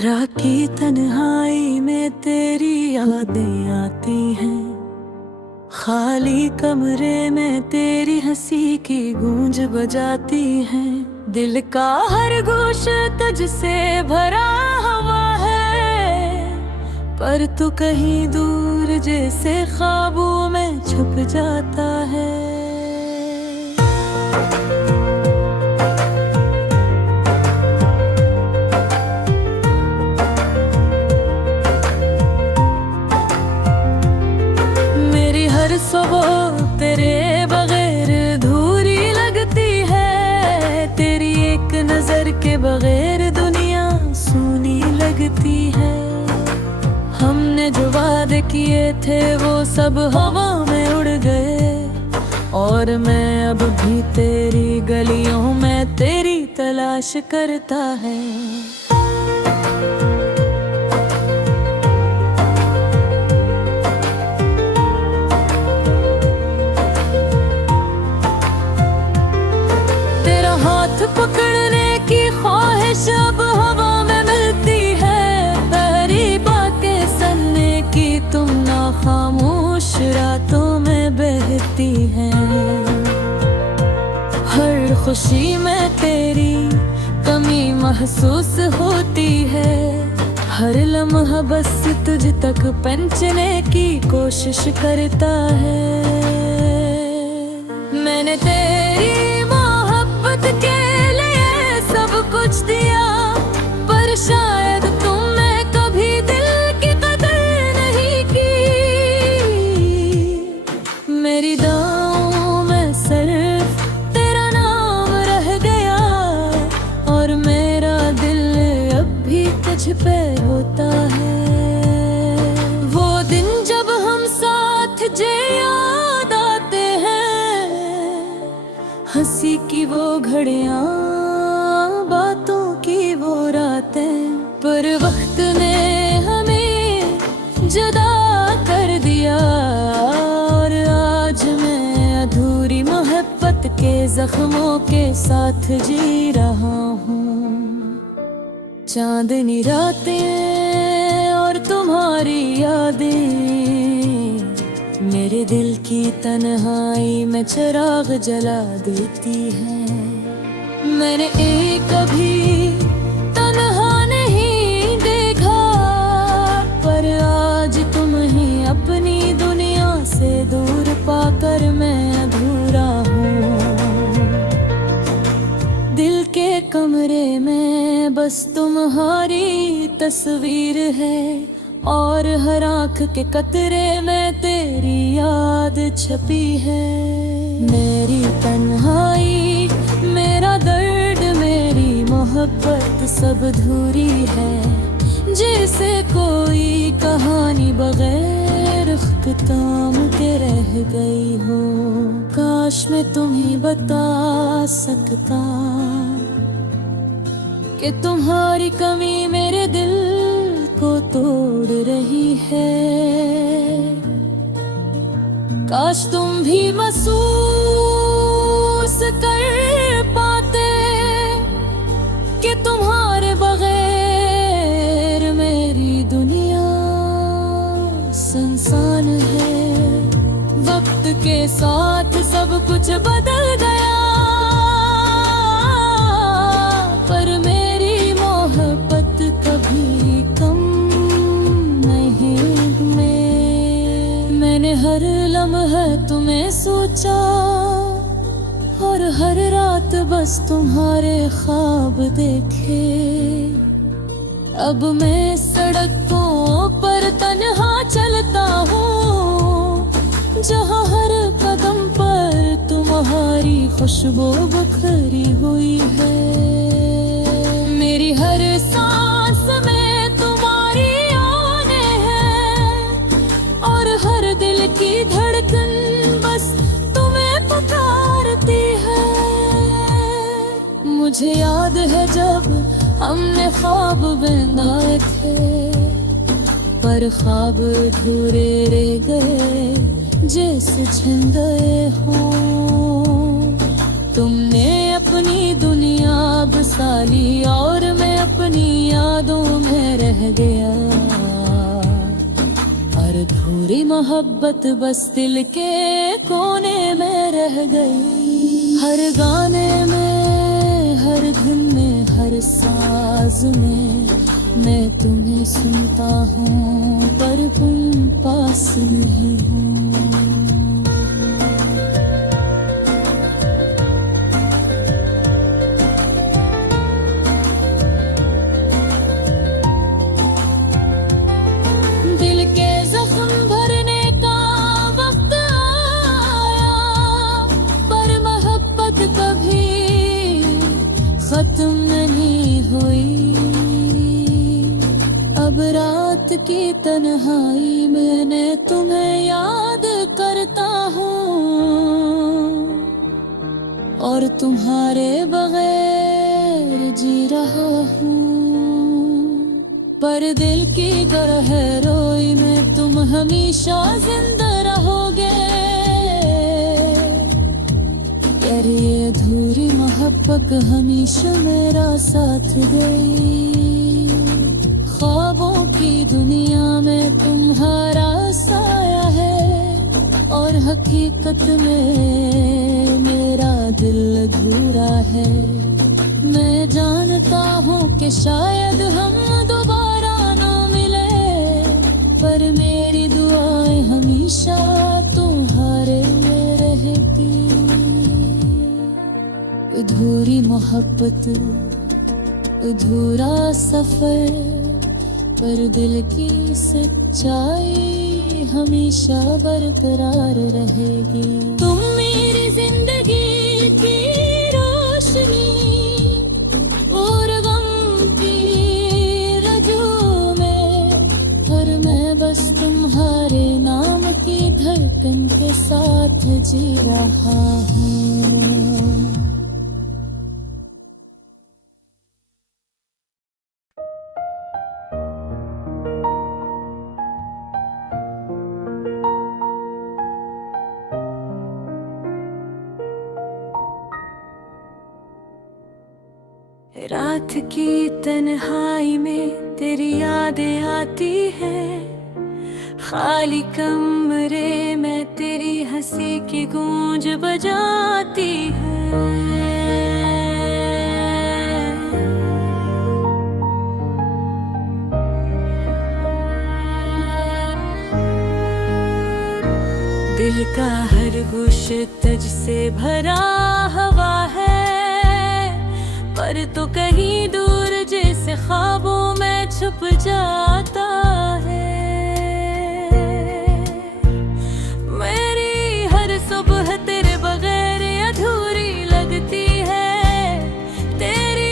रात की तन्हाई में तेरी यादें आती हैं, खाली कमरे में तेरी हंसी की गूंज बजाती है। दिल का हर गोशा तुझसे भरा हुआ है, पर तू कहीं दूर जैसे ख्वाबों में छुप जाता है। हर सुबह तेरे बगैर अधूरी लगती है, तेरी एक नजर के बगैर दुनिया सूनी लगती है। हमने जो वादे किए थे वो सब हवा में उड़ गए, और मैं अब भी तेरी गलियों में तेरी तलाश करता है। पकड़ने की ख्वाहिश अब हवा में मिलती है, पहली बातें सुनने की तुम ना खामोश रातों में बहती हैं। हर खुशी में तेरी कमी महसूस होती है, हर लम्हा बस तुझ तक पहुंचने की कोशिश करता है। मैंने तेरी के लिए सब कुछ दिया, पर शायद तुमने कभी दिल की कदर नहीं की। मेरी दुआओं में सिर्फ तेरा नाम रह गया, और मेरा दिल अब भी तुझ पे होता है। वो दिन जब हम साथ याद आते हैं, हंसी की वो घड़ियां, बातों की वो रातें, पर वक्त ने हमें जुदा कर दिया। और आज मैं अधूरी मोहब्बत के जख्मों के साथ जी रहा हूँ। चांदनी रातें और तुम्हारी यादें मेरे दिल की तन्हाई में चिराग जला देती है। मैंने एक कभी तन्हा नहीं देखा, पर आज तुम ही अपनी दुनिया से दूर पाकर मैं अधूरा हूँ। दिल के कमरे में बस तुम्हारी तस्वीर है, और हर आँख के कतरे में तेरी याद छपी है। मेरी तन्हाई, मेरा दर्द, मेरी मोहब्बत सब अधूरी है, जैसे कोई कहानी बगैर ख्ताम के रह गई हो। काश मैं तुम्हें बता सकता कि तुम्हारी कमी मेरे दिल को तोड़ रही है। काश तुम भी महसूस कर पाते कि तुम्हारे बगैर मेरी दुनिया सुनसान है। वक्त के साथ सब कुछ बदल गया, पर मेरी मोहब्बत कभी कम मैंने हर लम्हा तुम्हें सोचा, और हर रात बस तुम्हारे ख्वाब देखे। अब मैं सड़कों पर तन्हा चलता हूँ, जहाँ हर कदम पर तुम्हारी खुशबू बखरी हुई है। मेरी हर सांस में तुम्हारी दिल की धड़कन बस तुम्हें पुकारती है। मुझे याद है जब हमने ख्वाब बनाए थे, पर ख्वाब अधूरे रह गए जैसे छिन गए हों। तुमने अपनी दुनिया बसा ली और मैं अपनी यादों में रह गया। अधूरी मोहब्बत बस दिल के कोने में रह गई। हर गाने में, हर धुन में, हर साज में मैं तुम्हें सुनता हूँ, पर तुम पास नहीं हो। दिल के जख्म भरने का वक्त आया, पर मोहब्बत कभी खत्म नहीं हुई। अब रात की तन्हाई मैंने तुम्हें याद करता हूँ, और तुम्हारे बगैर जी रहा हूँ। पर दिल की गहराई में तुम हमेशा जिंदा रहोगे। यार ये अधूरी मोहब्बत हमेशा मेरा साथ गई। ख्वाबों की दुनिया में तुम्हारा साया है, और हकीकत में मेरा दिल अधूरा है। मैं जानता हूँ कि शायद हम दोबारा ना मिले, पर मेरी दुआएं हमेशा तुम्हारे लिए रहेगी। अधूरी मोहब्बत, अधूरा सफर, पर दिल की सच्चाई हमेशा बरकरार रहेगी। तुम मेरी जिंदगी की रोशनी और गम की रजों में, और मैं बस तुम्हारे नाम की धड़कन के साथ जी रहा हूँ। रात की तन्हाई में तेरी यादें आती है, खाली कमरे में तेरी हंसी की गूंज बजाती है। दिल का हर गोशे तुझ से भरा हवा है, पर तो कहीं दूर जैसे ख्वाबों में छुप जाता है। मेरी हर सुबह तेरे बगैर अधूरी लगती है। तेरी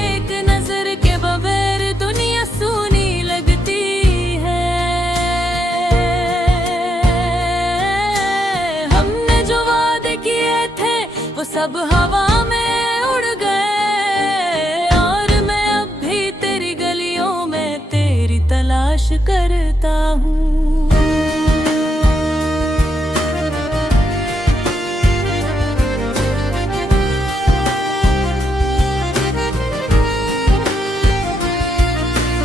एक नजर के बगैर दुनिया सूनी लगती है। हमने जो वादे किए थे वो सब हवा में उड़ गए, तलाश करता हूँ।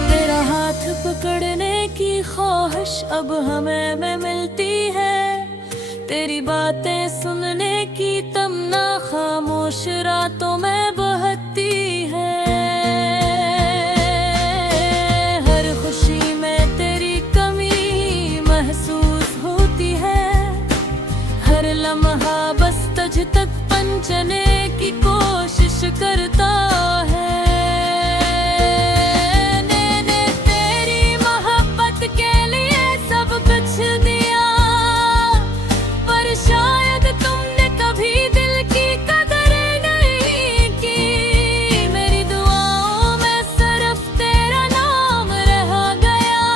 तेरा हाथ पकड़ने की ख्वाहिश अब हमें में मिलती है। तेरी बातें सुनने की तमन्ना खामोश रातों में बहती है। लम्हा बस तुझ तक पहुंचने की कोशिश करता है। मैंने तेरी मोहब्बत के लिए सब कुछ दिया, पर शायद तुमने कभी दिल की कदर नहीं की। मेरी दुआओं में सिर्फ तेरा नाम रह गया,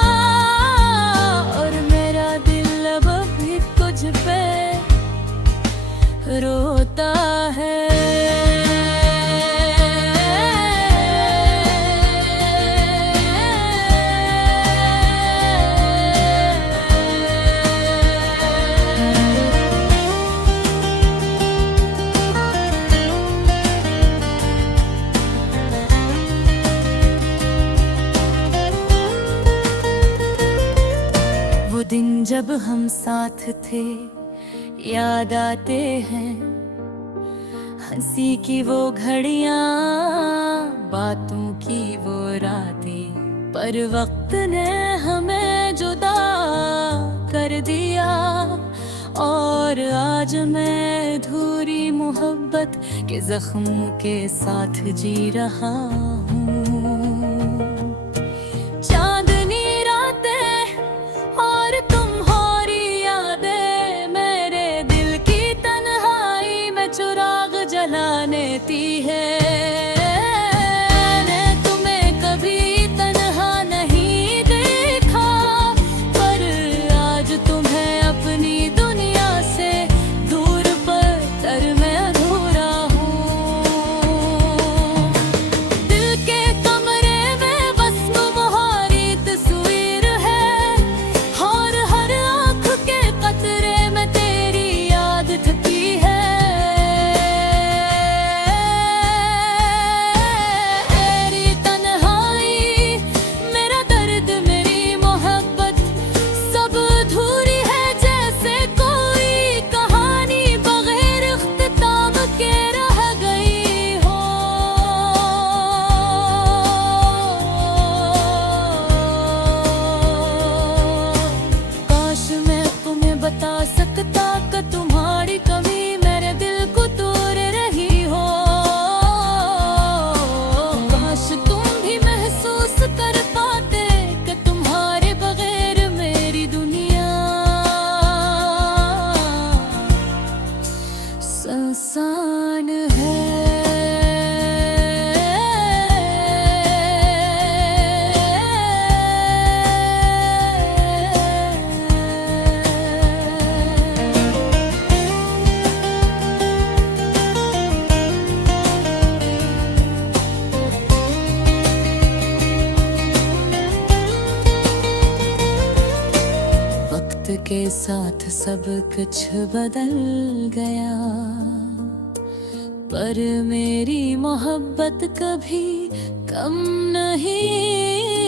और मेरा दिल अब भी तुझ पे रोता है। दिन जब हम साथ थे याद आते हैं, हंसी की वो घड़ियां, बातों की वो रातें। पर वक्त ने हमें जुदा कर दिया, और आज मैं अधूरी मोहब्बत के जख्मों के साथ जी रहा हूँ। चांदनी रातें और तुम्हारी यादें मेरे दिल की तन्हाई में चिराग जलाने ती है। बता सकता कि तुम्हारी कमी मेरे दिल को तोड़ रही हो। काश तुम भी महसूस कर पाते कि तुम्हारे बगैर मेरी दुनिया सुनसान है। के साथ सब कुछ बदल गया, पर मेरी मोहब्बत कभी कम नहीं